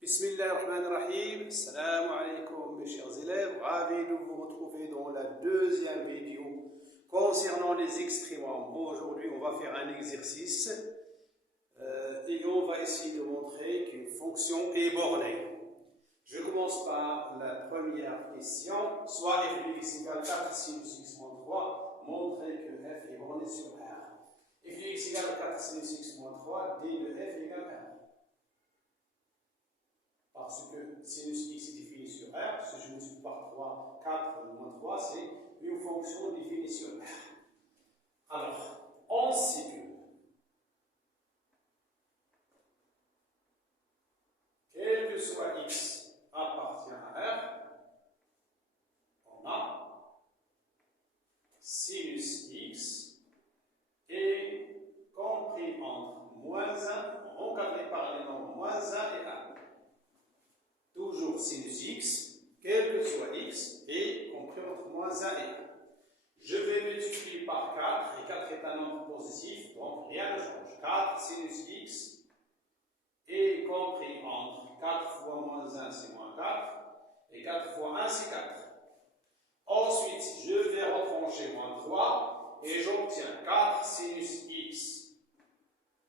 Bismillahirrahmanirrahim. Assalamu alaikum mes chers élèves. Ravi de vous retrouver dans la deuxième vidéo concernant les extrémums. Aujourd'hui, on va faire un exercice et on va essayer de montrer qu'une fonction est bornée. Je commence par la première question. Soit f de x égale 4 sinus x moins 3, montrer que f est borné sur R. F de x égale 4 sinus x moins 3, d de f égale R. Parce que sinus x est défini sur R, si je multiplie par 3, 4 moins 3, c'est une fonction définie sur R. Alors, on sait que quel que soit x appartient à R, on a sinus x est compris entre moins 1, encadré par les nombres moins 1 et 1. Toujours sinus x, quel que soit x, est compris entre moins 1 et 1. Je vais multiplier par 4, et 4 est un nombre positif, donc rien ne change. 4 sinus x est compris entre 4 fois moins 1, c'est moins 4, et 4 fois 1, c'est 4. Ensuite, je vais retrancher moins 3, et j'obtiens 4 sinus x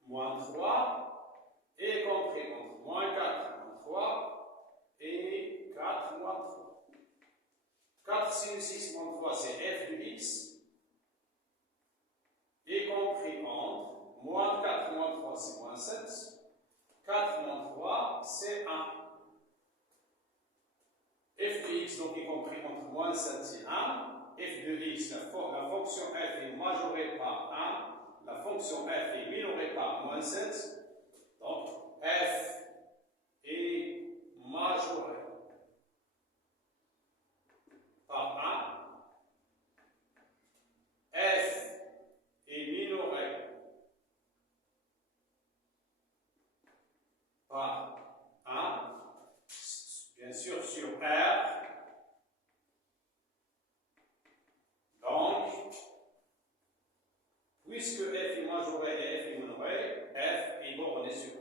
moins 3 est compris entre moins 4 moins 3, et 4 moins 3. 4 sinus x moins 3, c'est f de x, est compris entre moins 4 moins 3, c'est moins 7, 4 moins 3, c'est 1. f de x donc est compris entre moins 7 et 1. f de x, la fonction f est majorée par 1, la fonction f est minorée par moins 7, donc f est majoré par 1, f est minoré par 1, bien sûr sur R, donc, puisque f est majoré et f est minoré, f est borné sur R.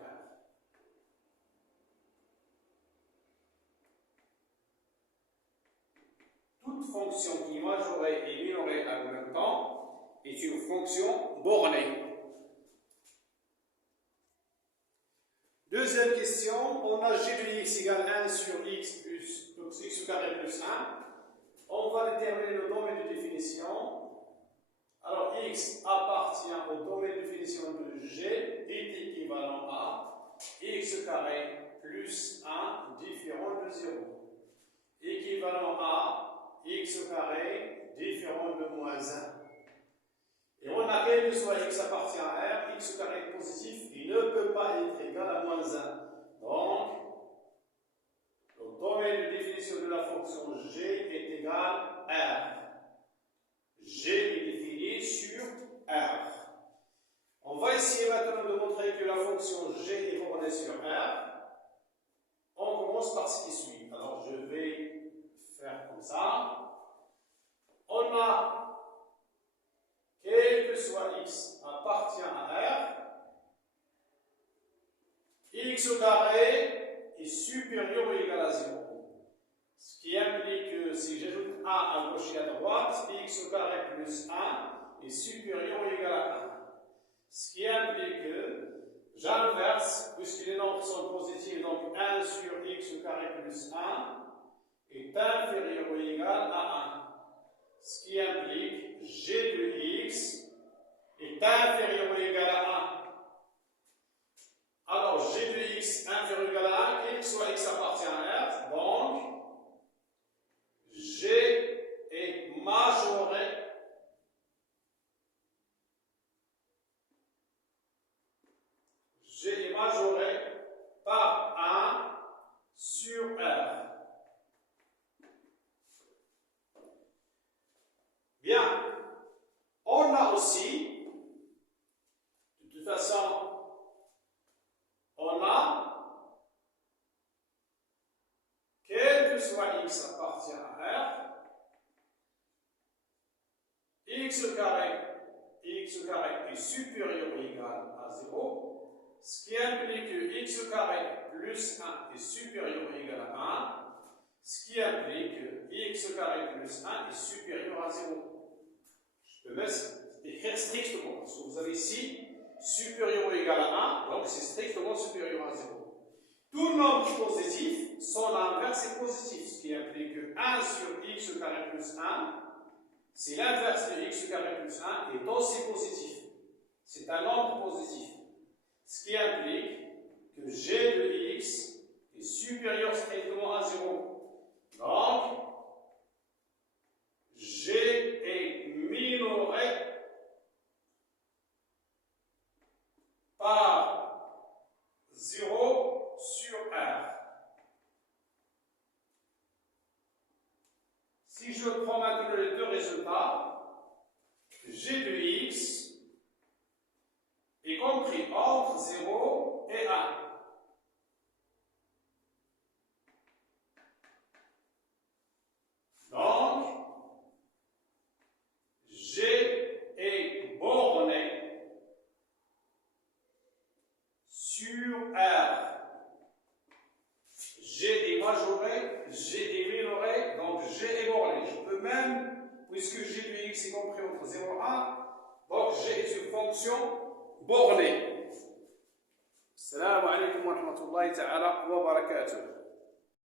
Toute fonction qui est majorée et minorée en même temps est une fonction bornée. Deuxième question, on a g de x égale 1 sur x plus x au carré plus 1. On va déterminer le domaine de définition. Alors x appartient au domaine de définition de g est équivalent à x au carré plus 1 différent de 0. Équivalent à x au carré différent de moins 1. Et on a quel que soit x appartient à R, x au carré est positif, il ne peut pas être égal à moins 1. Donc, le domaine de définition de la fonction g est égal à R. G est défini sur R. On va essayer maintenant de montrer que la fonction g est bornée sur R. On commence par ce qui suit. Alors, je vais faire comme ça. On a quel que soit x appartient à R, x au carré est supérieur ou égal à 0. Ce qui implique que si j'ajoute 1 à gauche et à droite, x au carré plus 1 est supérieur ou égal à 1. Ce qui implique que j'inverse, puisque les nombres sont positifs, donc 1 sur x au carré plus 1 est inférieur ou égal à 1. Ce qui implique g de x est inférieur ou égal à 1. Alors, g de x inférieur ou égal à 1, quel que soit x appartient à R, donc g est majoré par 1 sur R. Bien, on a aussi, de toute façon, on a, quel que soit x appartient à R, x au carré est supérieur ou égal à 0, ce qui implique que x au carré plus 1 est est supérieur ou égal à 1, ce qui implique que x carré plus 1 est supérieur à 0. Je peux même écrire strictement, parce que vous avez ici supérieur ou égal à 1, donc c'est strictement supérieur à 0. Tout nombre positif, son inverse est positif, ce qui implique que 1 sur x carré plus 1, c'est l'inverse de x carré plus 1 est aussi positif. C'est un nombre positif. Ce qui implique que g de x est supérieur strictement à 0. Donc, g est minoré par 0 sur R. Si je prends maintenant les deux résultats, g de x est compris entre 0 et 1. Donc, g est borné sur R. G est majoré, G est minoré, donc G est borné. Je peux même, puisque G de x est compris entre 0 et 1, donc G est une fonction bornée. Assalamu alaikum wa rahmatullahi ta'ala wa barakatuh.